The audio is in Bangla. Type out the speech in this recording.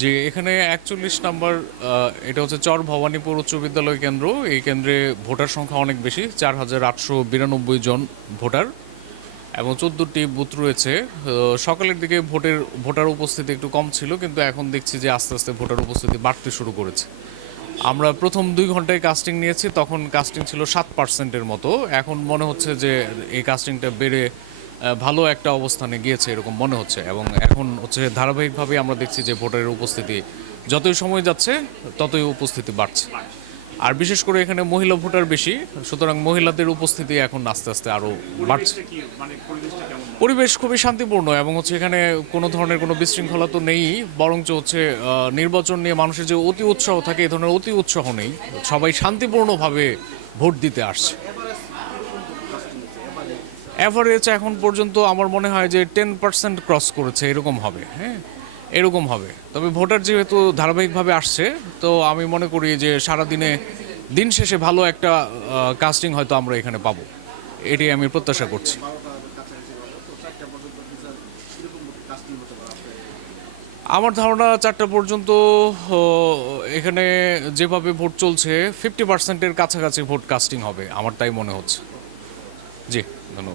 যে এখানে একচল্লিশ নাম্বার এটা হচ্ছে চর ভবানীপুর উচ্চ বিদ্যালয় কেন্দ্র। এই কেন্দ্রে ভোটার সংখ্যা অনেক বেশি, চার হাজার আটশো বিরানব্বই জন ভোটার এবং চোদ্দোটি বুথ রয়েছে। সকালের দিকে ভোটের, ভোটার উপস্থিতি একটু কম ছিল, কিন্তু এখন দেখছি যে আস্তে আস্তে ভোটার উপস্থিতি বাড়তে শুরু করেছে। আমরা প্রথম দুই ঘন্টায় কাস্টিং নিয়েছি, তখন কাস্টিং ছিল সাত পার্সেন্টের মতো। এখন মনে হচ্ছে যে এই কাস্টিংটা বেড়ে ভালো একটা অবস্থানে গিয়েছে এরকম মনে হচ্ছে। এবং এখন হচ্ছে ধারাবাহিকভাবে আমরা দেখছি যে ভোটারের উপস্থিতি যতই সময় যাচ্ছে, ততই উপস্থিতি বাড়ছে। আর বিশেষ করে এখানে মহিলা ভোটার বেশি, সুতরাং মহিলাদের উপস্থিতি এখন আস্তে আস্তে আরও বাড়ছে। পরিবেশ খুবই শান্তিপূর্ণ এবং হচ্ছে এখানে কোনো ধরনের কোনো বিশৃঙ্খলা তো নেই, বরঞ্চ হচ্ছে নির্বাচন নিয়ে মানুষের যে অতি উৎসাহ থাকে এই ধরনের অতি উৎসাহ নেই। সবাই শান্তিপূর্ণভাবে ভোট দিতে আসছে। অ্যাভারেজ এখন পর্যন্ত আমার মনে হয় যে টেন পার্সেন্ট ক্রস করেছে, এরকম হবে হ্যাঁ? এরকম হবে। তবে ভোটার যেহেতু ধারাবাহিকভাবে আসছে, তো আমি মনে করি যে সারাদিনে, দিন শেষে ভালো একটা কাস্টিং হয়তো আমরা এখানে পাবো। এটাই আমি প্রত্যাশা করছি। আমার ধারণা চারটা পর্যন্ত এখানে যেভাবে ভোট চলছে ফিফটি পার্সেন্টের কাছাকাছি ভোট কাস্টিং হবে, আমার তাই মনে হচ্ছে। জি